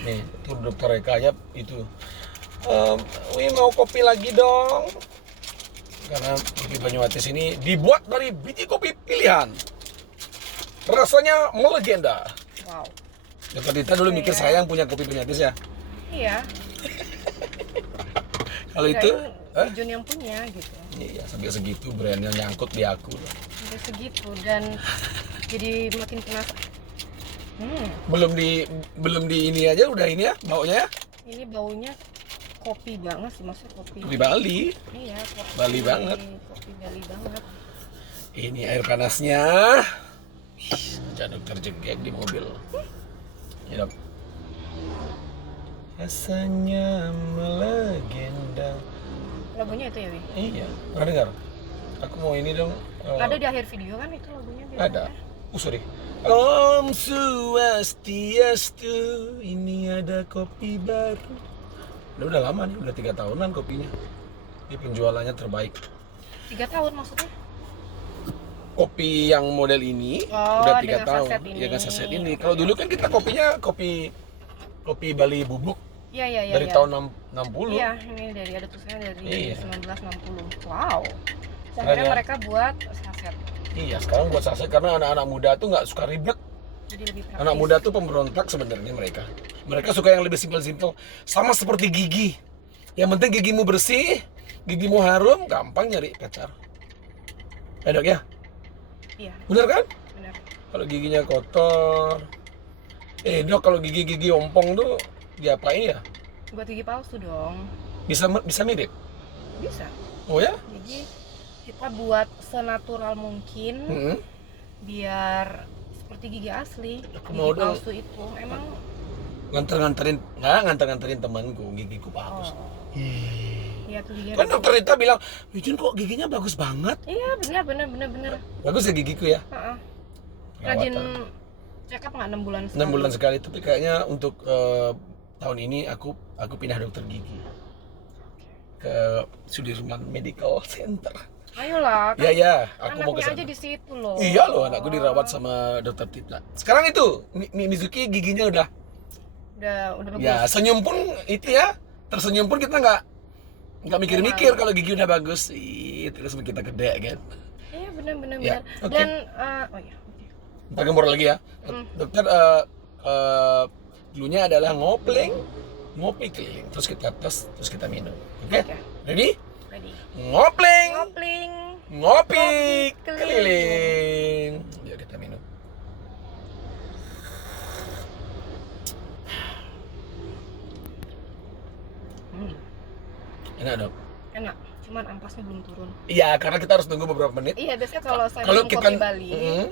Nih, tuh Dokter Eka ya itu. Wih, mau kopi lagi dong. Karena kopi Banyuatis ini dibuat dari biji kopi pilihan. Rasanya melegenda. Wow. Dokter Tita dulu mikir saya yang punya kopi Banyuatis ya. Iya. Kalau itu, Jun yang punya gitu. iya sampai segitu brandnya nyangkut di aku. Sampai segitu dan jadi makin penasaran. Belum di ini aja udah ini ya baunya ya. Ini baunya kopi banget sih, maksudnya kopi. Kopi Bali. Iya, kopi Bali banget. Kopi Bali banget. Ini air panasnya. Jangan dokter jegek di mobil. Ya, Dok. Rasanya melegenda. Lagunya itu ya, Wi? Iya, pernah dengar? Aku mau ini dong. Ada di akhir video kan itu lagunya biasanya. Ada. Sorry. Om Swastiastu, ini ada kopi baru. Udah lama nih, udah 3 tahunan kopinya. Ini penjualannya terbaik. 3 tahun maksudnya? Kopi yang model ini udah 3 dengan tahun. saset ini. Ya dengan saset ini. Kalau dulu kan kita kopinya kopi Bali bubuk Iya. dari tahun 60. Iya, ini ada tulisannya dari Iya. 1960. Wow. Keren Akhirnya ya? mereka buat saset. Iya, sekarang buat saset karena anak-anak muda tuh nggak suka ribet. Jadi lebih praktis. Anak muda tuh pemberontak sebenarnya mereka. Mereka suka yang lebih simpel-simpel. Sama seperti gigi. Yang penting gigimu bersih, gigimu harum, gampang nyari pacar. Ya Dok ya? Iya, Bener kan? benar. Kalau giginya kotor. Dok, kalau gigi ompong tuh diapain ya? Buat gigi palsu dong. Bisa mirip? Bisa. Oh ya? Jadi kita buat senatural mungkin Mm-mm. biar seperti gigi asli. Aku Gigi mau dong. palsu itu emang Nganter-nganterin temanku, gigiku bagus. Iya tuh giginya. Kan dokter Rita bilang, Wijun kok giginya bagus banget. Iya benar. Bagus ya gigiku ya? Heeh. Rajin Perawatan. check up nggak 6 bulan 6 bulan sekali, tapi kayaknya untuk tahun ini aku pindah dokter gigi ke Sudirman Medical Center. Ayolah. Kan Ya, aku mau ke anaknya sana. aja di situ loh. Iya loh, anakku dirawat sama dokter Tita. Sekarang itu Mizuki giginya udah bagus. ya, senyum pun itu ya, tersenyum pun kita nggak mikir-mikir kalau gigi udah bagus. Terus kita gede kan. Iya benar. Ya, oke. Dan oh ya. Kita gembor lagi ya. Dokter dulunya adalah ngopi keliling, terus kita tes, terus kita minum. Oke? Oke. Ready? Ready. Ngopling, Kopling. ngopi Ngopi keliling. Yuk kita minum. Enak Dok? Enak. Cuman ampasnya belum turun. Iya, karena kita harus tunggu beberapa menit. Iya, biasanya kalau saya Kalau minum kita kopi Bali, Mm,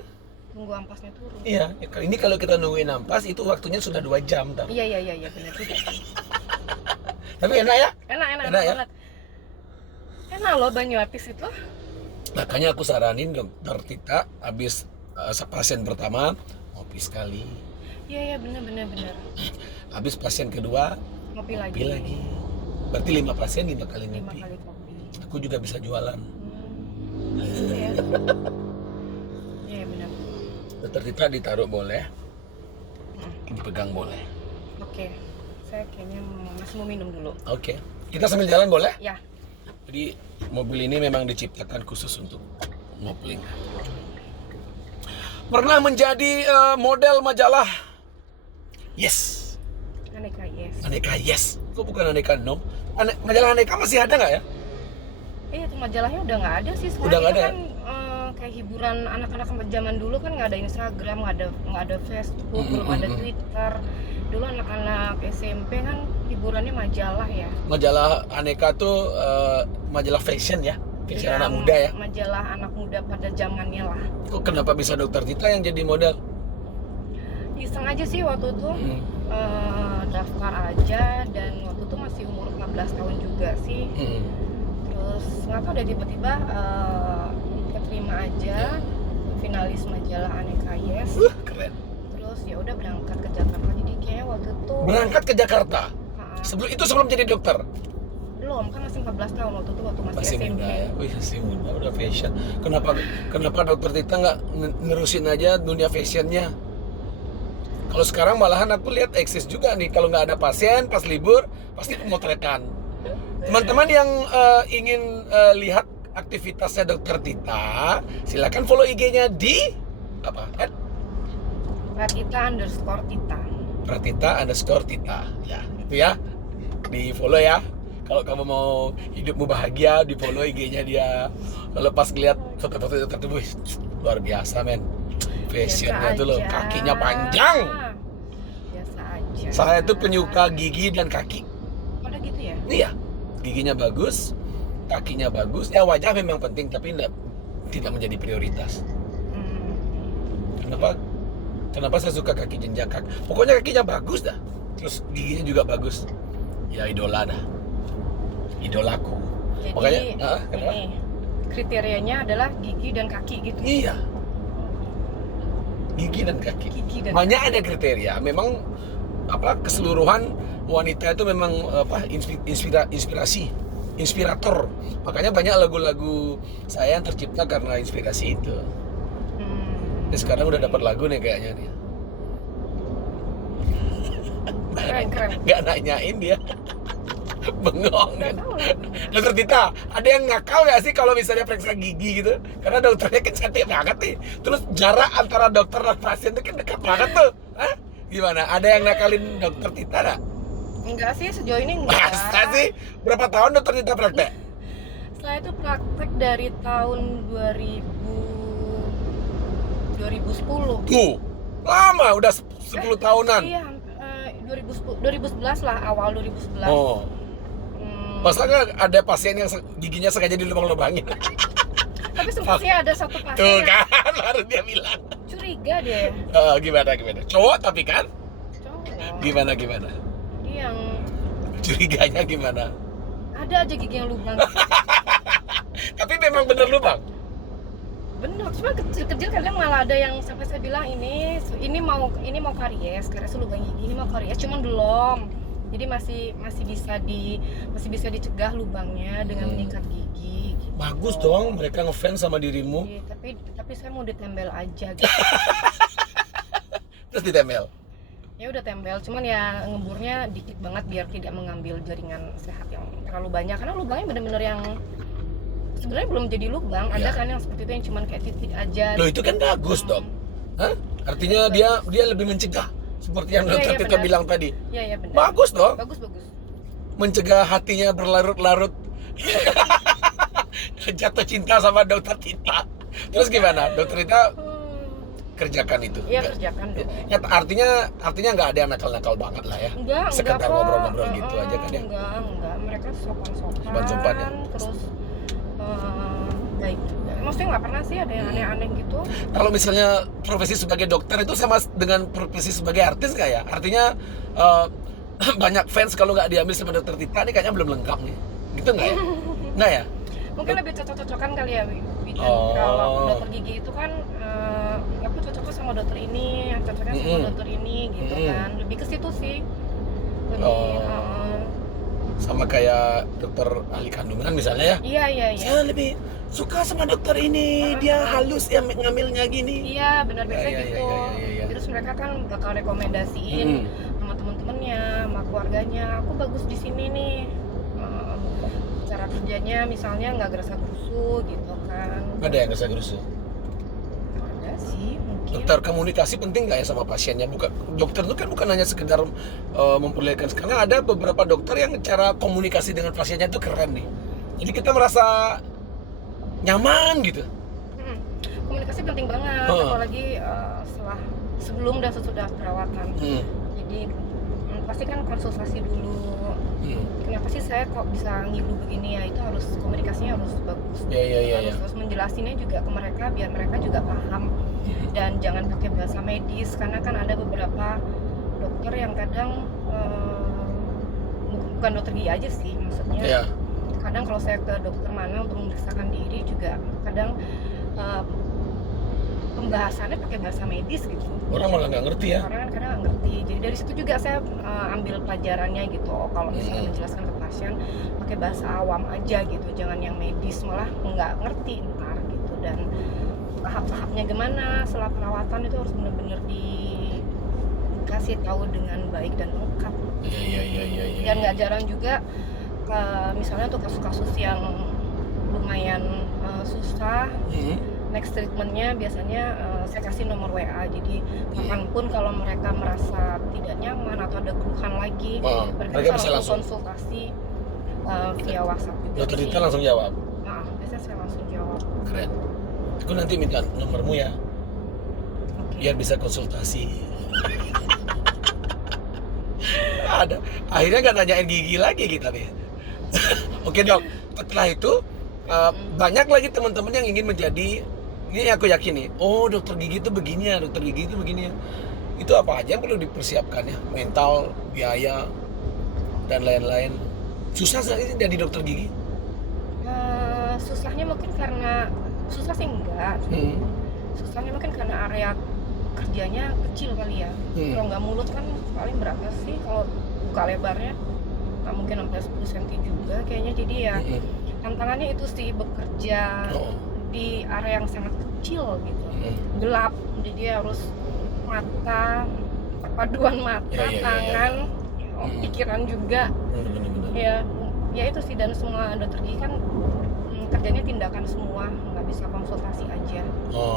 tunggu ampasnya turun. iya, ini kalau kita nungguin ampas itu waktunya sudah 2 jam. Iya, benar juga sih. Tapi enak ya? Enak Enak ya? banget. Enak loh Banyuatis itu. Makanya aku saranin dokter Tita habis pasien pertama ngopi sekali. Iya, benar. Habis pasien kedua Ngopi ngopi lagi. lagi. Berarti 5 pasien 5 kali 5 ngopi. kali kopi. Aku juga bisa jualan. Iya. Iya, benar. Dokter Tita ditaruh boleh, dipegang boleh. Oke. Saya kayaknya masih mau minum dulu. Oke. Kita sambil jalan boleh? Ya. Jadi mobil ini memang diciptakan khusus untuk ngopling. Pernah menjadi model majalah Yes. Aneka Yes. Kok bukan Aneka No? Majalah Aneka masih ada nggak ya? Itu majalahnya udah nggak ada sih sekarang. Udah nggak Itu ada kan kayak hiburan anak-anak zaman dulu kan nggak ada Instagram, nggak ada Facebook, belum ada Twitter. dulu anak-anak SMP kan liburannya majalah ya. Majalah Aneka tuh majalah fashion ya, fashion Iya, anak muda ya. Majalah anak muda pada zamannya lah. Kok kenapa bisa Dokter Tita yang jadi model? Iseng aja sih waktu itu, daftar aja, dan waktu itu masih umur 14 tahun juga sih. Terus nggak tahu deh, tiba-tiba keterima aja, finalis majalah Aneka Yes. Keren. Terus ya udah berangkat ke Jakarta. Jadi kayaknya waktu itu Berangkat ke Jakarta. Sebelum jadi dokter. belum, kan masih 14 tahun waktu itu, waktu masih Masih SMP. muda ya. Wih, masih muda, udah fashion. Kenapa Dokter Tita nggak nerusin aja dunia fashionnya? Kalau sekarang malahan aku lihat eksis juga nih, kalau nggak ada pasien pas libur pasti pemotretan. Teman-teman yang ingin lihat aktivitasnya Dokter Tita, silakan follow IG-nya di apa? Pratita_Tita. Pratita_Tita. Ya, itu ya. Di follow ya. Kalau kamu mau hidupmu bahagia, di follow IG-nya dia. Kalau pas ngeliat foto-foto Dokter Tita, wih, luar biasa men. Fashionnya tuh loh, kakinya panjang. Biasa aja. Saya tuh penyuka gigi dan kaki. Udah gitu ya? Iya, giginya bagus, kakinya bagus. Ya wajah memang penting, tapi tidak menjadi prioritas. Kenapa saya suka kaki jenjak? Pokoknya kakinya bagus dah. Terus giginya juga bagus. Ya idola dah. Idolaku. Jadi Makanya, kenapa? ini kriterianya adalah gigi dan kaki gitu. Iya. Gigi dan kaki. Gigi dan Banyak ada kriteria. Memang keseluruhan wanita itu memang inspirator. Makanya banyak lagu-lagu saya yang tercipta karena inspirasi itu. Ini sekarang udah dapat lagu nih kayaknya nih. Keren. Gak nanyain dia. Bengong kan. Nggak tahu lagunya. Dokter Tita, ada yang ngakal gak sih kalau misalnya periksa gigi gitu? Karena dokternya kan cantik banget nih. Terus jarak antara dokter dan pasien itu kan dekat banget tuh. Hah? Gimana? Ada yang nakalin Dokter Tita gak? Enggak sih, sejauh ini enggak. Masa sih? Berapa tahun Dokter Tita praktek? Setelah itu praktek dari tahun 2010. Tuh, lama udah 10 tahunan. Iya, 2011 lah, awal 2011. Oh. Masa nggak ada pasien yang giginya sengaja dilubang-lubangin? Tapi sempat sih ada satu pasien Tuh yang kan, baru dia bilang. curiga deh. Gimana? Cowok tapi kan? Cowok. Gimana? Dia yang Curiganya gimana? ada aja gigi yang lubang. Tapi memang bener lubang? Bener, cuma kecil-kecil kadang malah ada yang sampai saya bilang ini mau karies lubang gigi, ini mau karies, cuman belum. Jadi masih bisa dicegah lubangnya dengan menyikat gigi. Gitu. Bagus dong, mereka ngefans sama dirimu. Iya, tapi saya mau ditempel aja gitu. Terus ditempel. Ya udah tempel, cuman ya ngeburnya dikit banget biar tidak mengambil jaringan sehat yang terlalu banyak, karena lubangnya bener-bener yang sebenarnya belum jadi lubang. Ada Ya. kan yang seperti itu yang cuman kayak titik aja. Loh itu kan bagus dong. Hah? Artinya dia lebih mencegah. Seperti yang Dokter Tita benar. bilang tadi. Iya benar. Bagus dong. Bagus. Mencegah hatinya berlarut-larut. Jatuh cinta sama Dokter Tita. Terus gimana? Dokter Tita kerjakan itu. Iya, kerjakan dong. Ya, artinya nggak ada yang nakal-nakal banget lah ya. Enggak Sekedar kok. ngobrol-ngobrol gitu aja kan ya. Enggak, mereka sopan-sopan. Sopan-sopan ya. Terus baik juga. Maksudnya nggak pernah sih ada yang aneh-aneh gitu. Kalau misalnya profesi sebagai dokter itu sama dengan profesi sebagai artis nggak ya? Artinya banyak fans kalau nggak diambil sama Dokter Tita ini kayaknya belum lengkap nih. Gitu nggak ya? Nggak ya? Mungkin lebih cocok-cocokan kali ya, Wijan. Oh. Kalau dokter gigi itu kan aku cocoknya sama dokter ini, yang cocoknya sama dokter ini gitu kan. Lebih ke situ sih. Lebih Sama kayak dokter ahli kandungan misalnya ya. Iya. Saya lebih suka sama dokter ini, dia halus ya ngambilnya gini. Iya, benar biasa Iya. gitu. Terus mereka kan bakal rekomendasiin sama temen-temennya, sama keluarganya. Aku bagus di sini nih. Cara kerjanya misalnya nggak gerasa-gerusu gitu kan. Ada yang nggak gerusu? Ada sih mungkin. Dokter komunikasi penting nggak ya sama pasiennya? Dokter itu kan bukan hanya sekedar memperlihatkan. Karena ada beberapa dokter yang cara komunikasi dengan pasiennya itu keren nih. Jadi kita merasa nyaman gitu. Komunikasi penting banget, apalagi sebelum dan sesudah perawatan. Jadi pasti kan konsultasi dulu. Kenapa sih saya kok bisa ngilu begini ya? Itu harus komunikasinya harus bagus. Harus menjelasinnya juga ke mereka biar mereka juga paham. Dan jangan pakai bahasa medis karena kan ada beberapa dokter yang kadang bukan dokter gigi aja sih maksudnya. Kadang kalau saya ke dokter mana untuk memeriksakan diri juga kadang pembahasannya pakai bahasa medis gitu. Orang malah nggak ngerti ya. Orang kan kadang nggak ngerti. Jadi dari situ juga saya ambil pelajarannya gitu. Kalau misalnya menjelaskan ke pasien pakai bahasa awam aja gitu, jangan yang medis, malah nggak ngerti ntar gitu. Dan tahap-tahapnya gimana setelah perawatan itu harus benar-benar dikasih tahu dengan baik dan lengkap. Dan nggak jarang juga misalnya untuk kasus-kasus yang lumayan susah, next treatmentnya biasanya saya kasih nomor WA. Jadi kapanpun kalau mereka merasa tidak nyaman atau ada keluhan lagi, mereka bisa langsung konsultasi via WhatsApp juga. Dokter Dita langsung jawab? Nah, biasanya saya langsung jawab. Keren. Aku nanti minta nomormu ya, biar bisa konsultasi. Ada. Akhirnya nggak nanyain gigi lagi kita nih. Oke dok, setelah itu banyak lagi teman-teman yang ingin menjadi, ini aku yakin nih, oh dokter gigi itu begini ya, dokter gigi itu begini ya. Itu apa aja yang perlu dipersiapkan ya? Mental, biaya, dan lain-lain. Susah sekali jadi dokter gigi? Susahnya mungkin karena, susah sih enggak. Susahnya mungkin karena area kerjanya kecil kali ya. Kalau nggak mulut kan paling berapa sih kalau buka lebarnya? Nggak mungkin sampai 10 cm juga kayaknya. Jadi ya tantangannya itu sih, bekerja di area yang sangat kecil gitu, gelap, jadi harus mata, perpaduan mata, tangan, pikiran juga. Ya itu sih. Dan semua dokter gigi kan kerjanya tindakan semua, nggak bisa konsultasi aja. Gitu.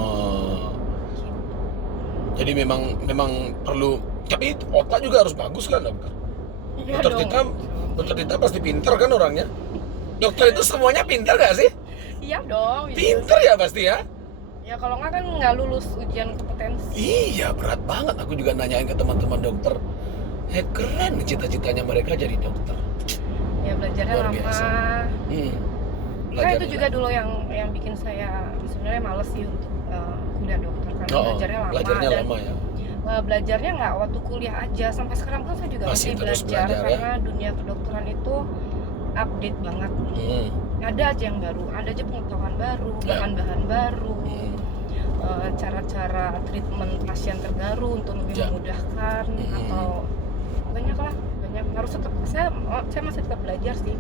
Jadi memang perlu, tapi otak juga harus bagus kan dokter? Ya Dokter Dita pasti pinter kan orangnya? Dokter itu semuanya pinter gak sih? Iya dong. Pinter ya pasti ya? Ya kalau nggak kan nggak lulus ujian kompetensi. Iya, berat banget. Aku juga nanyain ke teman-teman dokter. Keren cita-citanya mereka jadi dokter. Ya belajarnya Luar lama. biasa. Nah itu juga dulu yang bikin saya sebenarnya males sih untuk kuliah dokter karena belajarnya lama. Belajarnya dan lama ya. Belajarnya nggak waktu kuliah aja, sampai sekarang pun saya juga masih belajar karena dunia kedokteran itu update banget. Ada aja yang baru, ada aja pengetahuan baru, bahan-bahan baru, cara-cara treatment pasien terbaru untuk lebih memudahkan, atau banyak harus tetap, saya masih tetap belajar sih.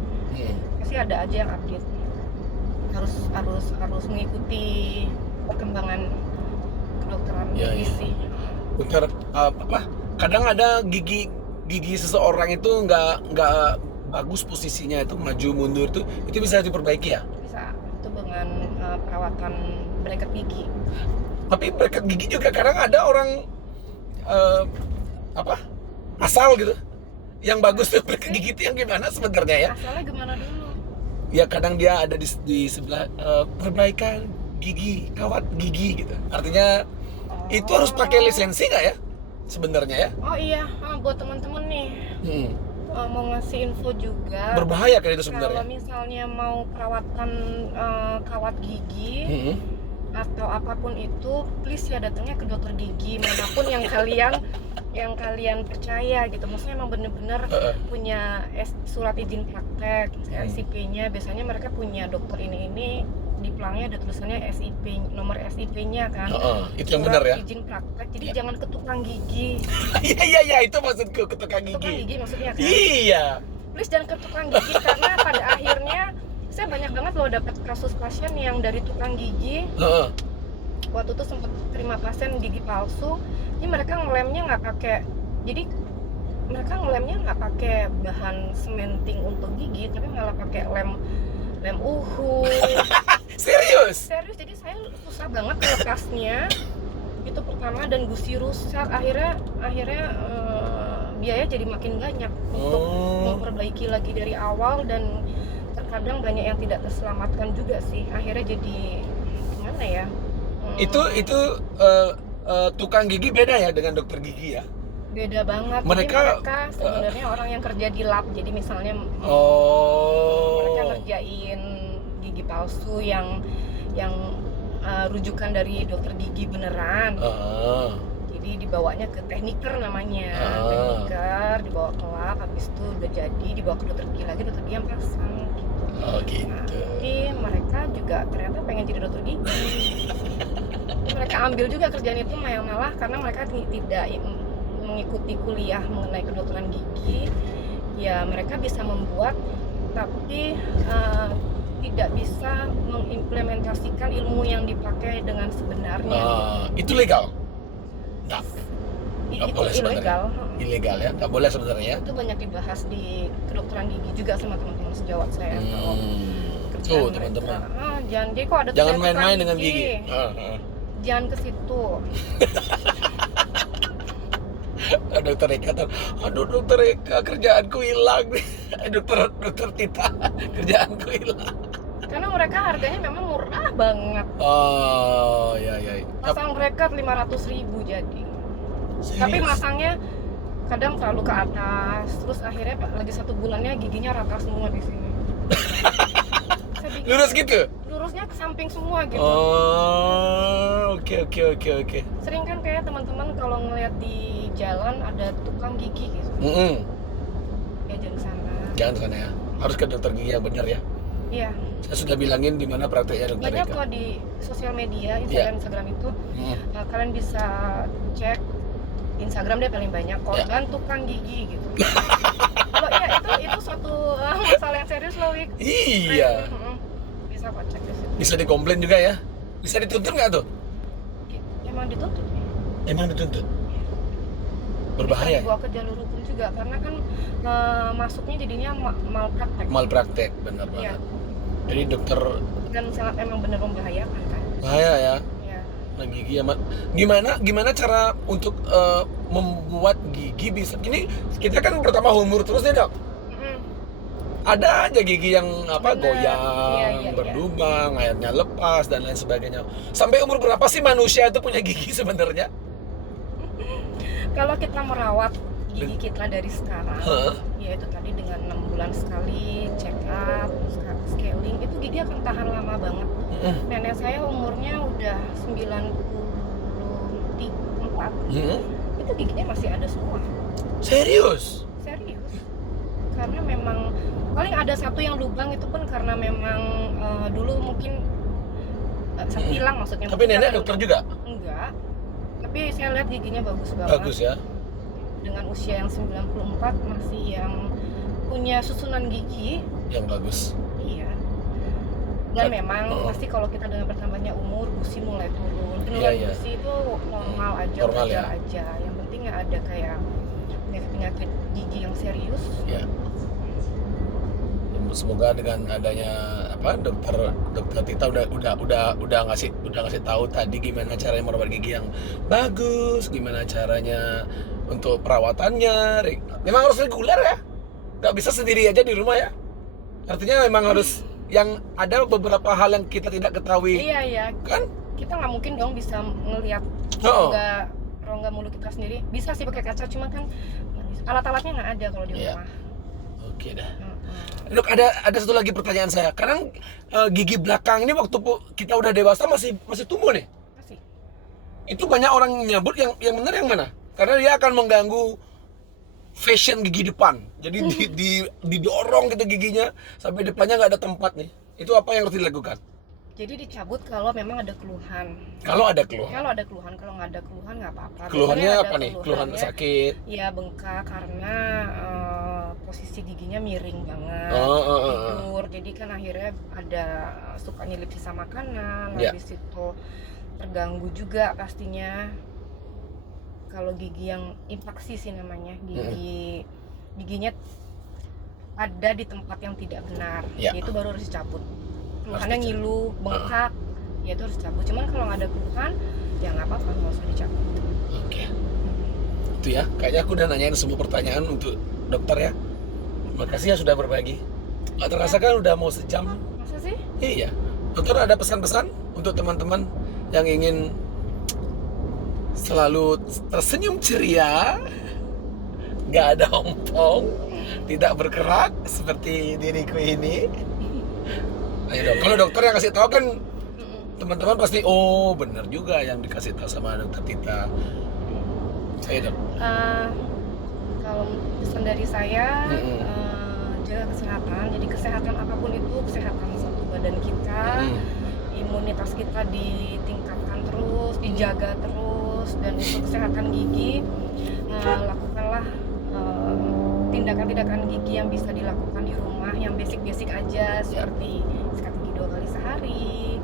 Pasti ada aja yang update, harus mengikuti perkembangan kedokteran sih. Dokter, kadang ada gigi seseorang itu nggak bagus posisinya, itu maju mundur itu bisa diperbaiki ya? Bisa, itu dengan perawatan bracket gigi. Tapi bracket gigi juga kadang ada orang asal gitu. Yang bagus tuh bracket gigi itu yang gimana sebenarnya ya? Asalnya gimana dulu? Ya kadang dia ada di sebelah perbaikan gigi, kawat gigi gitu. Artinya itu harus pakai lisensi nggak ya sebenarnya ya? Oh iya, buat teman-teman nih. Mau ngasih info juga. Berbahaya kan itu sebenarnya? Kalau misalnya mau perawatan kawat gigi atau apapun itu, please ya datangnya ke dokter gigi manapun yang kalian percaya gitu. Maksudnya emang bener-bener punya surat izin praktek, SIP-nya. Biasanya mereka punya dokter ini di pelangnya ada tulisannya SIP, nomor SIP-nya kan. Itu yang benar ya. Izin praktek. Jadi jangan ke tukang gigi. Iya, itu maksudku, ke tukang gigi. Tukang gigi maksudnya kan. Iya. Please jangan ke tukang gigi karena pada akhirnya saya banyak banget loh dapat kasus pasien yang dari tukang gigi. Waktu itu sempat terima pasien gigi palsu. Ini mereka ngelemnya nggak pakai. Jadi mereka ngelemnya nggak pakai bahan sementing untuk gigi, tapi malah pakai lem uhu. Serius? Jadi saya susah banget melepasnya. Itu pertama, dan gusi rusak. Akhirnya biaya jadi makin banyak untuk memperbaiki lagi dari awal, dan terkadang banyak yang tidak terselamatkan juga sih. Akhirnya jadi gimana ya? Itu tukang gigi beda ya dengan dokter gigi ya? Beda banget. Mereka, Jadi mereka sebenarnya orang yang kerja di lab. Jadi misalnya mereka Oh. ngerjain gigi palsu yang rujukan dari dokter gigi beneran. Jadi dibawanya ke tekniker namanya. Tekniker dibawa ke lab, habis itu udah jadi dibawa ke dokter gigi lagi, dokter gigi yang pasang gitu. Oh gitu. Nah, tapi mereka juga ternyata pengen jadi dokter gigi. Mereka ambil juga kerjaan itu malah karena mereka tidak mengikuti kuliah mengenai kedokteran gigi. Ya mereka bisa membuat tapi tidak bisa mengimplementasikan ilmu yang dipakai dengan sebenarnya. Itu legal? Nggak. Nggak Itu boleh sebenarnya. ilegal. Ilegal ya, nggak boleh sebenarnya ya. Itu banyak dibahas di kedokteran gigi juga sama teman-teman sejawat saya. Kalau kerjaan Tuh mereka, teman-teman, jangan jadi kok ada jangan tukang main-main dengan gigi. Jangan ke situ. Dokter Eka, aduh dokter Eka kerjaanku hilang. dokter Tita kerjaanku hilang. Karena mereka harganya memang murah banget. Oh ya. Pasang bracket 500.000 jadi. Serius? Tapi masangnya kadang terlalu ke atas, terus akhirnya lagi 1 bulannya giginya rata semua di sini. Saya bikin, Lurus gitu? lurusnya ke samping semua gitu. Oh, oke. Sering kan kayak teman-teman kalau ngeliat di jalan ada tukang gigi gitu. Ya jangan sana. Jangan sana ya. Harus ke dokter gigi yang benar ya. Iya. Saya sudah bilangin di mana prakteknya dokter Banyak Eka. kok di sosial media, Iya. Instagram itu. Kalian bisa cek Instagram dia paling banyak korban tukang gigi gitu. Kalau ya itu suatu masalah yang serius loh, Wik. Iya. Bisa kok cek di situ. Bisa dikomplain juga ya. Bisa dituntut nggak tuh? Emang dituntut. Emang dituntut. Berbahaya. Dibawa ke jalur hukum juga karena kan masuknya jadinya malpraktek. Malpraktek, benar Iya. banget. Jadi dokter Dan sangat emang benar membahayakan kan. bahaya ya. Iya. Nah, gigi ya, gimana cara untuk membuat gigi bisa ini kita kan pertama umur terus nih dok, ada aja gigi yang Bener. goyang, Iya. berlubang, akhirnya lepas dan lain sebagainya. Sampai umur berapa sih manusia itu punya gigi sebenarnya? Kalau kita merawat gigi kita dari sekarang, yaitu tadi dengan 6 bulan sekali check up, scaling, itu gigi akan tahan lama banget. Nenek saya umurnya udah 94, itu giginya masih ada semua. Serius? Serius. Karena memang paling ada satu yang lubang, itu pun karena memang dulu mungkin hilang maksudnya. Tapi nenek dokter juga? Enggak. Tapi saya lihat giginya bagus banget. Bagus ya. Dengan usia yang 94 masih yang punya susunan gigi Yang bagus. iya. Dan memang pasti kalau kita dengan bertambahnya umur gusi mulai turun. Penurunan Iya. gusi itu normal aja, Normal wajar ya. aja. Yang penting nggak ada kayak penyakit gigi yang serius. Ya. Semoga dengan adanya dokter Tita udah ngasih tahu tadi gimana caranya merawat gigi yang bagus, gimana caranya untuk perawatannya. Memang harus reguler ya, nggak bisa sendiri aja di rumah ya. Artinya memang harus yang ada beberapa hal yang kita tidak ketahui. Iya Kan? Kita nggak mungkin dong bisa ngelihat rongga mulut kita sendiri. Bisa sih pakai kaca, cuma kan alat-alatnya nggak ada kalau di Iya. rumah. Oke dah. Dok, ada satu lagi pertanyaan saya. Kadang gigi belakang ini waktu kita udah dewasa masih tumbuh nih. Masih. Itu banyak orang nyebut yang benar yang mana? Karena dia akan mengganggu fashion gigi depan. Jadi didorong gitu giginya sampai depannya nggak ada tempat nih. Itu apa yang harus dilakukan? Jadi dicabut kalau memang ada keluhan. Kalau ada keluhan. Kalau ada keluhan, kalau nggak ada keluhan nggak apa-apa. Keluhannya Biasanya apa ada nih? Keluhan sakit. Ya bengkak karena posisi giginya miring banget. Oh. Tidur. Jadi kan akhirnya ada suka nyelip sisa makanan. Ya. Habis itu terganggu juga pastinya. Kalau gigi yang infeksi sih namanya, giginya ada di tempat yang tidak benar, Ya. itu baru harus dicabut. Keluhannya ngilu, bengkak, ya itu harus dicabut. Cuman kalau nggak ada keluhan, ya nggak apa-apa, nggak usah dicabut. Oke. Itu ya, kayaknya aku udah nanyain semua pertanyaan untuk dokter ya. Terima kasih ya sudah berbagi. Nggak terasa kan udah mau sejam. Masa sih? Iya. Dokter ada pesan-pesan untuk teman-teman yang ingin selalu tersenyum ceria? nggak ada ompong, tidak bergerak seperti diriku ini. Ayo dok, kalau dokter yang kasih tahu kan teman-teman pasti oh benar juga yang dikasih tahu sama dokter Tita. Ayo dok. Kalau pesan dari saya, jaga kesehatan. Jadi kesehatan apapun itu, kesehatan satu badan kita, imunitas kita ditingkatkan terus, dijaga terus. Dan untuk kesehatan gigi, lakukanlah tindakan-tindakan gigi yang bisa dilakukan di rumah, yang basic-basic aja, seperti sikat gigi 2 kali sehari,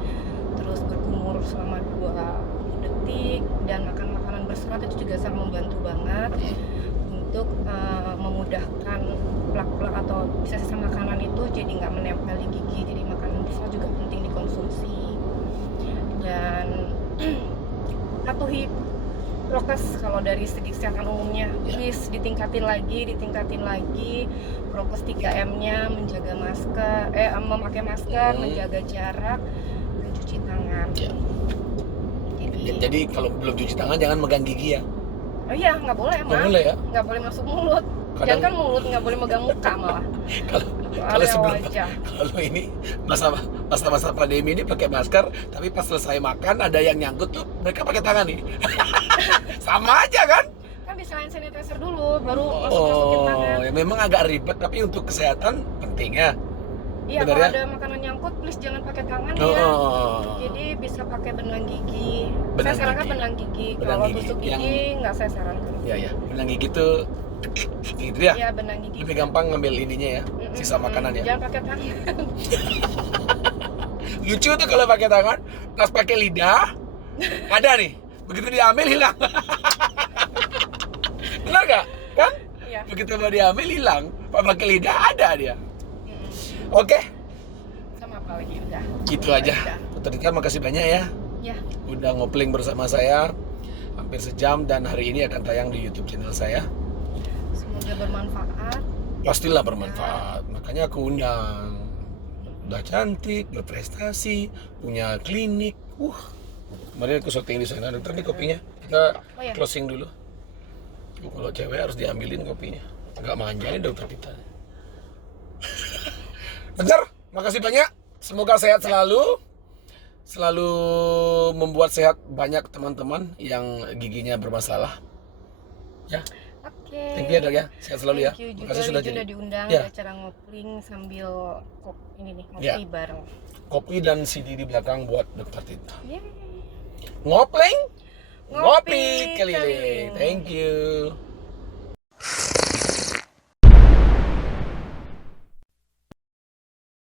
terus berkumur selama 20 detik, dan makan makanan berserat itu juga sangat membantu banget untuk memudahkan plak-plak atau sisa-sisa makanan itu jadi nggak menempel di gigi. Jadi makanan berserat juga penting dikonsumsi, dan patuhi prokes kalau dari segi kesehatan umumnya. Please ditingkatin lagi prokes 3M-nya, menjaga masker, memakai masker, menjaga jarak, dan cuci tangan. Jadi kalau belum cuci tangan jangan megang gigi ya. Oh iya, nggak boleh emang. Nggak boleh ya? Nggak boleh masuk mulut. Jangan kan mulut, nggak boleh megang muka malah. Kalau sebelum kalau ini masa pandemi ini pakai masker, tapi pas selesai makan ada yang nyangkut tuh mereka pakai tangan nih. Sama aja kan? Kan bisa hand sanitizer dulu, baru masukin tangan. Ya memang agak ribet, tapi untuk kesehatan penting ya. Iya, bener kalau ya? ada makanan nyangkut, please jangan pakai tangan ya. Jadi bisa pakai benang gigi. Saya sarankan benang gigi. Kalau tusuk gigi nggak saya sarankan. Iya, benang gigi tuh gitu ya. Iya, benang gigi. Lebih gampang ngambil ininya ya, sisa makanan ya. Jangan pakai tangan. Lucu tuh kalau pakai tangan, pas pakai lidah ada nih. Begitu diambil hilang. Benar nggak? Kan? Iya. Begitu mau diambil hilang, pas pakai lidah ada dia. Oke. Sama apa lagi udah. Gitu aja. Dokter Tita makasih banyak ya. Ya. Udah ngopling bersama saya hampir sejam dan hari ini akan tayang di YouTube channel saya. Semoga bermanfaat. Pastilah bermanfaat. Makanya aku undang. Udah cantik, berprestasi, punya klinik. Kemarin aku syuting di sana. Dokter nih kopinya. Kita closing dulu. Kalau cewek harus diambilin kopinya. Agak manja nih Dokter Tita. Bentar, makasih banyak. Semoga sehat selalu. Selalu membuat sehat banyak teman-teman yang giginya bermasalah. Ya. Oke. Thank you dok ya. Sehat selalu ya. Thank you Makasih juga sudah sudah diundang Ya. di acara ngopling sambil ngopi Ya. bareng. Kopi dan CD di belakang buat Dokter Tita. Yeay. Ngopling, Ngopi ngopi keliling. keliling. Thank you.